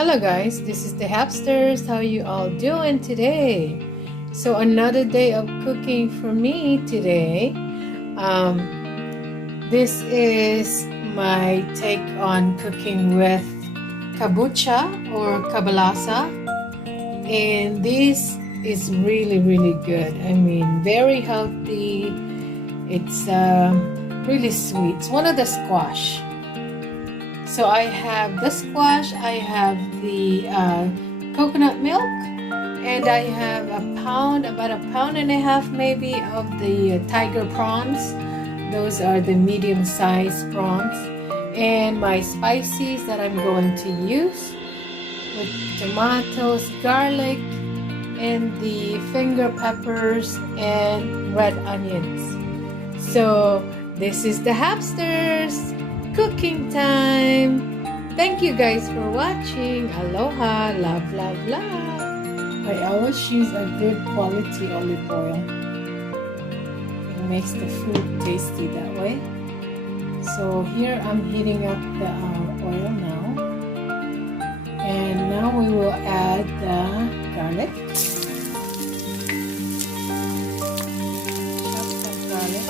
Hello guys, this is the Happsters. How you all doing today? So another day of cooking for me today. This is my take on cooking with kabocha or kabalasa, and this is really good. I mean, very healthy. It's really sweet. It's one of the squash. So I have the squash, I have the coconut milk, and I have about a pound and a half maybe of the tiger prawns. Those are the medium-sized prawns. And my spices that I'm going to use with tomatoes, garlic, and the finger peppers and red onions. So this is the Happsters cooking time. Thank you guys for watching. Aloha, love. I always use a good quality olive oil. It makes the food tasty that way. So here I'm heating up the oil now, and now we will add the garlic. Chopped up garlic.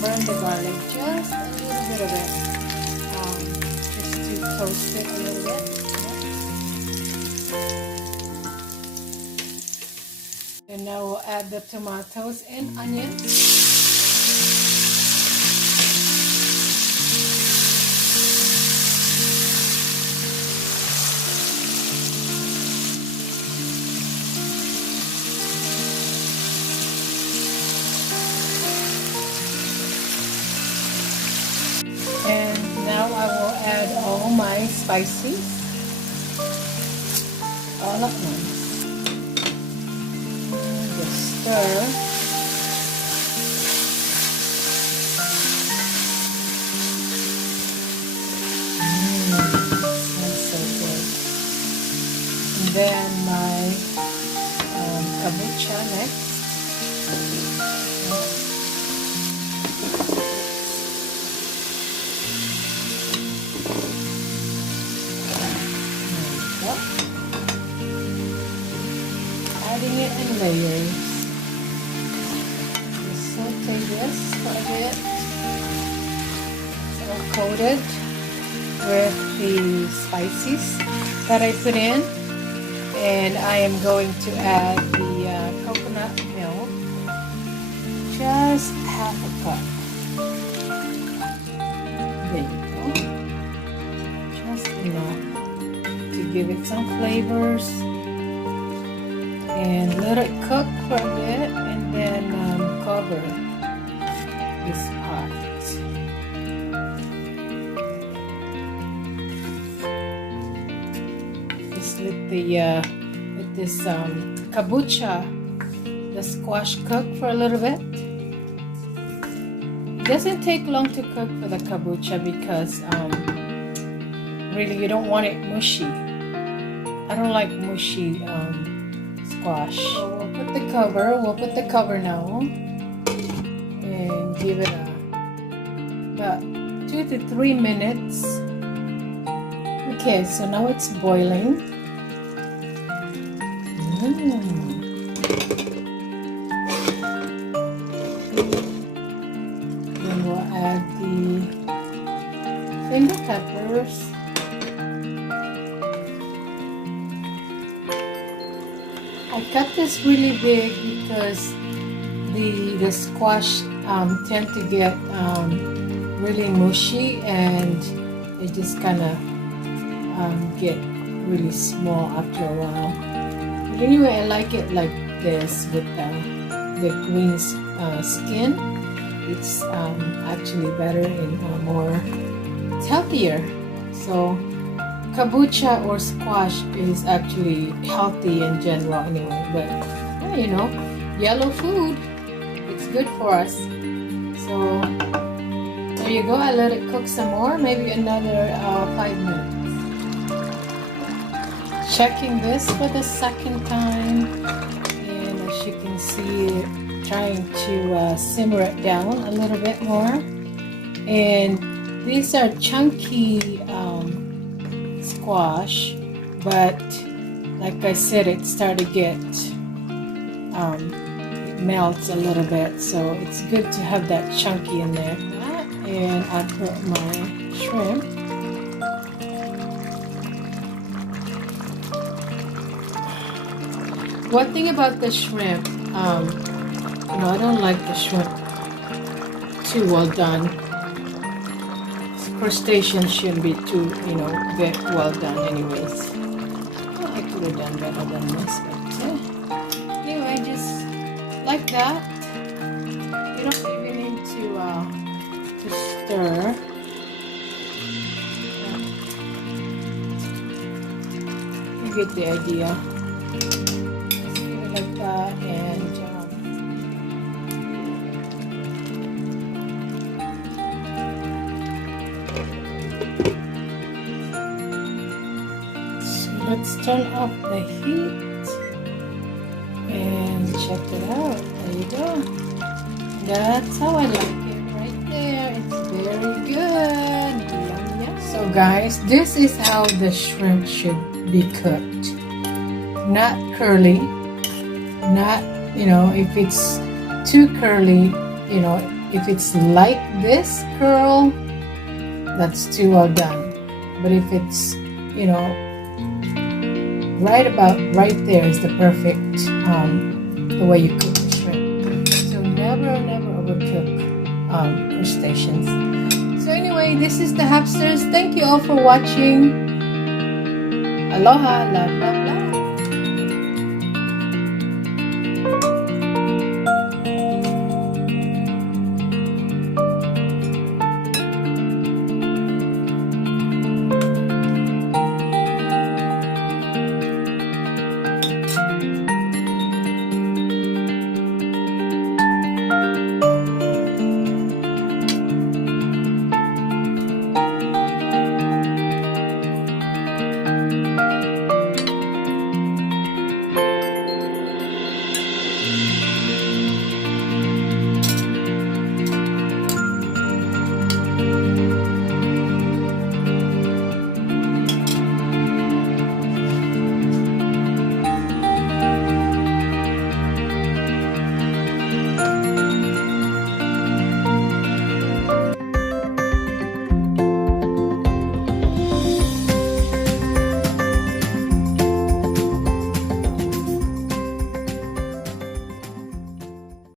Burn the garlic, just a little bit of it, just to toast it a little bit. And now we'll add the tomatoes and onions. And now I will add all my spices all at once. And just stir. Smells so good. And then my kabocha next. Adding it in layers. Just saute this for a bit. It's all coated with the spices that I put in, and I am going to add the coconut milk, just half a cup. There you go. Just enough to give it some flavors. And let it cook for a bit, and then cover this part. Just let this kabocha, the squash, cook for a little bit. It doesn't take long to cook for the kabocha because really you don't want it mushy. I don't like mushy squash. So we'll put the cover now, and give it about 2 to 3 minutes. Okay, so now it's boiling. Then we'll add the finger peppers. I cut this really big because the squash tend to get really mushy, and they just kind of get really small after a while. But anyway, I like it like this with the green skin. It's actually better and it's healthier. So kabocha or squash is actually healthy in general anyway, but you know, yellow food, it's good for us. So there you go. I let it cook some more, maybe another 5 minutes. Checking this for the second time, and as you can see, trying to simmer it down a little bit more. And these are chunky squash, but like I said, it started to get it melts a little bit, so it's good to have that chunky in there. And I put my shrimp. One thing about the shrimp, I don't like the shrimp too well done. Crustaceans shouldn't be too, very well done anyways. Well, I could have done better than this, but anyway, just like that. You don't even need to stir. You get the idea. Just leave it like that, and let's turn off the heat and check it out. There you go. That's how I like it right there. It's very good. Yum, yum. So guys, this is how the shrimp should be cooked. Not curly. Not, if it's too curly, if it's like this curl, that's too well done. But if it's, right there is the perfect the way you cook the shrimp. So never overcook crustaceans. So anyway, this is the Happsters. Thank you all for watching. Aloha, love, love.